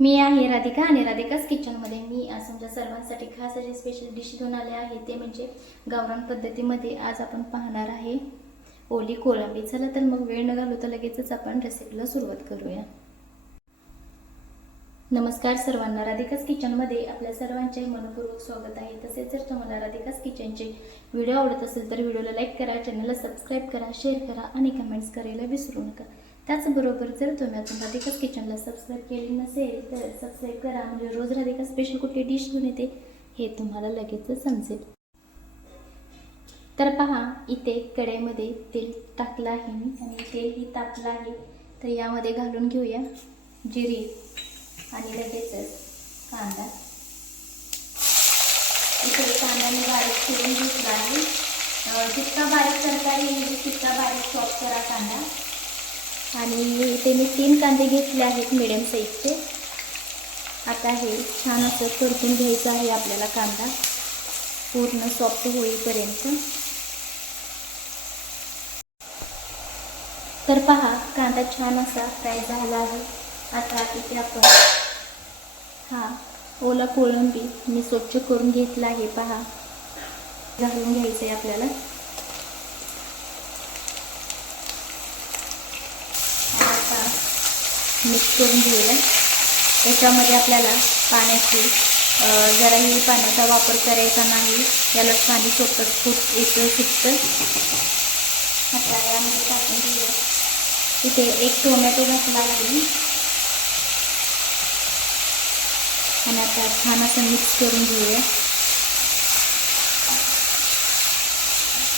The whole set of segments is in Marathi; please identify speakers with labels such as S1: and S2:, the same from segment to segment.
S1: मी आहे राधिका आणि राधिकाच किचनमध्ये मी आज तुमच्या सर्वांसाठी खास अशी स्पेशल डिश घेऊन आले आहे. ते म्हणजे गावरान पद्धतीमध्ये आज आपण पाहणार आहे. ओली कोळंबी. चला तर मग वेळ न घालवता लगेचच आपण रेसिपीला सुरुवात करूया. नमस्कार सर्वांना. राधिकाच किचनमध्ये आपल्या सर्वांचे मनपूर्वक स्वागत आहे. तसेच जर तुम्हाला राधिकाच किचनचे व्हिडिओ आवडत असेल तर व्हिडिओला लाईक करा चॅनलला सबस्क्राईब करा शेअर करा आणि कमेंट्स करायला विसरू नका. त्याचबरोबर जर तुम्ही अजून राधिकाच किचनला सबस्क्राईब केले नसेल तर सबस्क्राईब करा. म्हणजे रोज राधिका स्पेशल कुठली डिश घेऊन येते हे तुम्हाला लगेचच समजेल. तर पहा इथे कढईमध्ये तेल टाकलं आहे मी आणि तेलही तापलं आहे. तर यामध्ये घालून घेऊया जिरी आणि लगेचच कांदा. इथे कांदा मी बारीक चिरून घेतला आहे. जितका बारीक करता येईल तितका बारीक चॉप करा कांदा. आणि इथे मी तीन कांदे घेतले आहेत मिडियम साईजचे आता हे छान असं परतून घ्यायचं आहे आपल्याला कांदा. पूर्ण सॉफ्ट होईपर्यंत. तर पहा कांदा छान असा फ्राय झाला आहे. आता इथे आपण हा ओला कोळंबी मी स्वच्छ करून घेतला आहे पहा. घालून घ्यायचं आहे आपल्याला आणि आता मिक्स करून घेऊया. याच्यामध्ये आपल्याला पाण्याची जराही पाण्याचा वापर करायचा नाही. याला पाणी सोपत खूप येतं सुटतं. आता यामध्ये टाकून घेऊया. इथे एक टोमॅटो घातला आहे. आणि आता छान असं मिक्स करून घेऊया.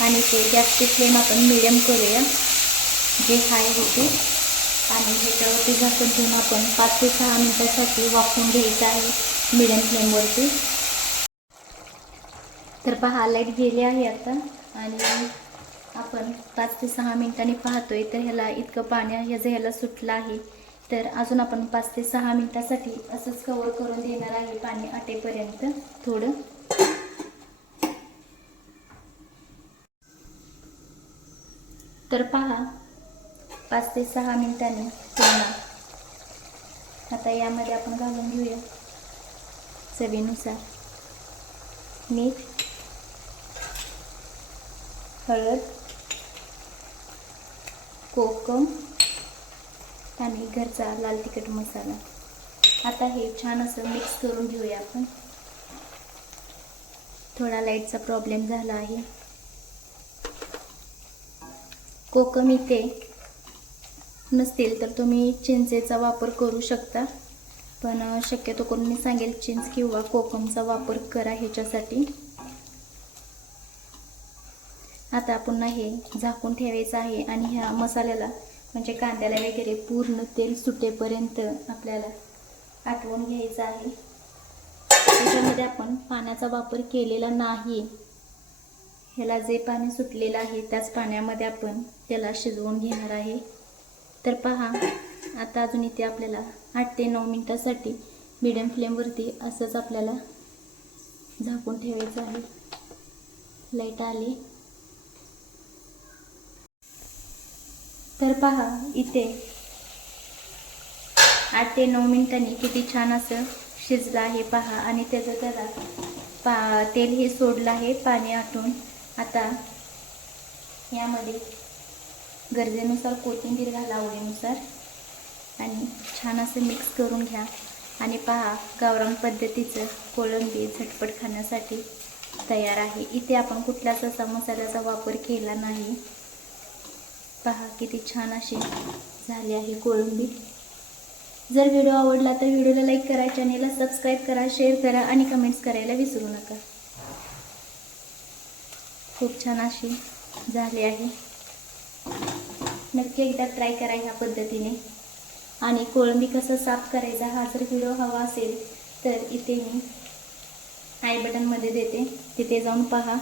S1: आणि ते गॅसची फ्लेम आपण मिडियम करूया. जे हाय होते आणि ह्याच्यावरती झाकण ठेवून आपण पाच ते सहा मिनटासाठी वाफवून घ्यायचं आहे मिडियम फ्लेमवरती तर पहा लाइट गेली आहे आता आणि आपण पाच ते सहा मिनिटांनी पाहतोय तर ह्याला इतकं पाणी ह्याचं ह्याला सुटलं आहे. तर अजून आपण पाच ते सहा मिनटासाठी असंच कवर करून देणार आहे पाणी आटेपर्यंत थोडं. तर पहा पाच ते सहा मिनिटांनी पुन्हा. आता यामध्ये आपण घालून घेऊया चवीनुसार. मीठ हळद कोकम आणि घरचा लाल तिखट मसाला. आता हे छान असं मिक्स करून घेऊया आपण. थोडा लाईटचा प्रॉब्लेम झाला आहे. कोकम इथे नसतील तर तुम्ही चिंचेचा वापर करू शकता. पण शक्यतो करून मी सांगेल चिंच किंवा कोकमचा वापर करा ह्याच्यासाठी. आता पुन्हा हे झाकून ठेवायचं आहे आणि ह्या मसाल्याला म्हणजे कांद्याला वगैरे पूर्ण तेल सुटेपर्यंत आपल्याला आटवून घ्यायचं आहे. त्याच्यामध्ये आपण पाण्याचा वापर केलेला नाही. ह्याला जे पाणी सुटलेलं आहे त्याच पाण्यामध्ये आपण त्याला शिजवून घेणार आहे. तर पहा आता अजून इथे आपल्याला आठ ते नऊ मिनटासाठी मिडियम फ्लेमवरती असंच आपल्याला झाकून ठेवायचं आहे. लाइट आली. तर पहा इथे आठ ते नऊ मिनिटांनी किती छान असं शिजलं आहे पहा आणि त्याचं त्याला पा तेल हे सोडलं आहे पाणी आटून. आता यामध्ये गरजेनुसार कोथिंबीर घाला आवडीनुसार. आणि छान असं मिक्स करून घ्या. आणि पहा गावरान पद्धतीचं कोळंबी झटपट खाण्यासाठी तयार आहे. इथे आपण कुठल्याच असा मसाल्याचा वापर केला नाही. पहा किती छान अशी झाली आहे कोळंबी. जर व्हिडिओ आवडला तर व्हिडिओला लाईक करा चॅनेलला सबस्क्राईब करा शेअर करा आणि कमेंट्स करायला विसरू नका. खूप छान अशी झाली आहे. नक्की एकदा ट्राय करा ह्या पद्धतीने. आणि कोळंबी कसं साफ करायचा हा जर व्हिडिओ हवा असेल तर इथे मी आय बटनमध्ये देते. तिथे जाऊन पहा.